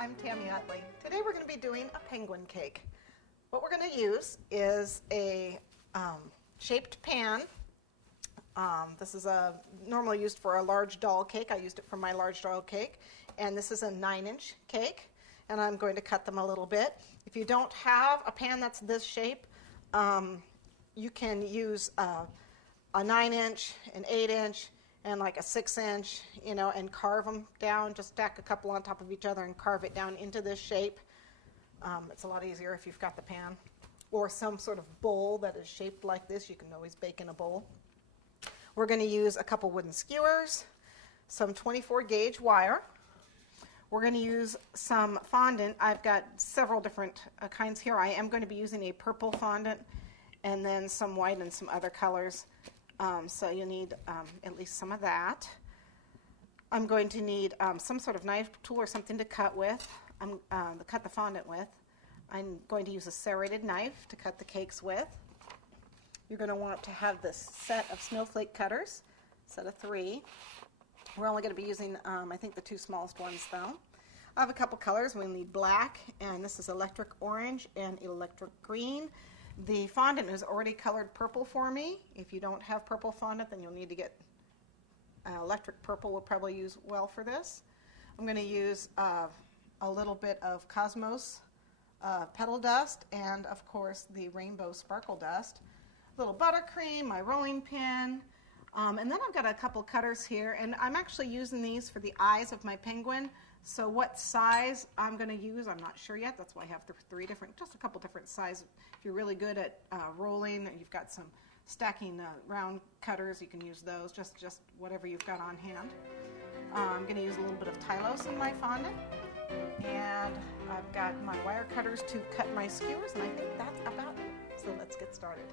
I'm Tami Utley. Today we're going to be doing a penguin cake. What we're going to use is a shaped pan. This is normally used for a large doll cake. I used it for my large doll cake. And this is a 9-inch cake. And I'm going to cut them a little bit. If you don't have a pan that's this shape, you can use a 9-inch, an 8-inch, and like a 6-inch, and carve them down. Just stack a couple on top of each other and carve it down into this shape. It's a lot easier if you've got the pan. Or some sort of bowl that is shaped like this. You can always bake in a bowl. We're going to use a couple wooden skewers, some 24 gauge wire. We're going to use some fondant. I've got several different kinds here. I am going to be using a purple fondant and then some white and some other colors. So you need at least some of that. I'm going to need some sort of knife tool or something to cut with, to cut the fondant with. I'm going to use a serrated knife to cut the cakes with. You're going to want to have this set of snowflake cutters, set of 3. We're only going to be using, I think, the 2 smallest ones, though. I have a couple colors. We need black, and this is electric orange and electric green. The fondant is already colored purple for me. If you don't have purple fondant, then you'll need to get electric purple. Will probably use well for this. I'm going to use a little bit of Cosmos petal dust and, of course, the rainbow sparkle dust. A little buttercream, my rolling pin, and then I've got a couple cutters here, and I'm actually using these for the eyes of my penguin. So what size I'm going to use, I'm not sure yet. That's why I have just a couple different sizes. If you're really good at rolling, and you've got some stacking round cutters, you can use those, just whatever you've got on hand. I'm going to use a little bit of Tylose in my fondant. And I've got my wire cutters to cut my skewers, and I think that's about it. So let's get started.